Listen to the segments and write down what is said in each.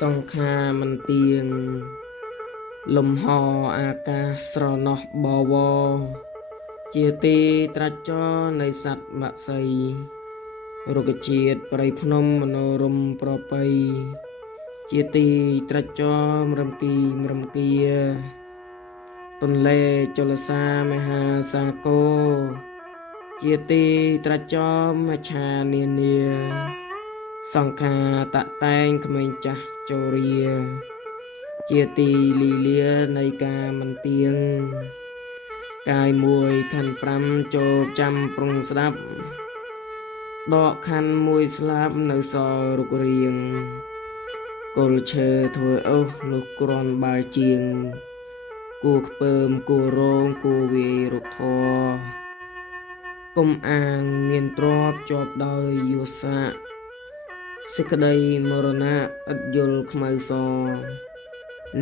សង្ខារមិនទៀងលំហអាកាសស្រណោះបវរជាទីត្រាច់ចរនៃសត្វបក្សីរុក្ខជាតិព្រៃភ្នំមនោរម្យប្រពៃជាទីត្រាច់ចរមរំគីមរំគាទន្លេចលសាមហាសាគរជាទីត្រាច់ចរមច្ឆានានាសង្ខារតតែងក្មេងចាស់ជរាជាទីលីលានៃការមិនទៀងកាយមួយខណ្ឌ5ចូលចាំប្រុងស្ដាប់ដកខណ្ឌមួយស្លាប់នៅសល់រុករៀងគល់ឈើធ្វើអុសនោះគ្រាន់បើជាងគួខ្ពើមគួរងគួវាយរុកធរកុំអាងមានទ្របជាប់ដោយយោសាសេចក្តីមរណៈឥតយល់ខ្មៅស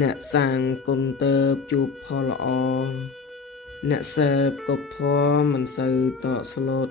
អ្នកសាងគុណទៅជួបផលល្អអ្នកសេពកុបធម៌មិនសូវតក់ស្លូត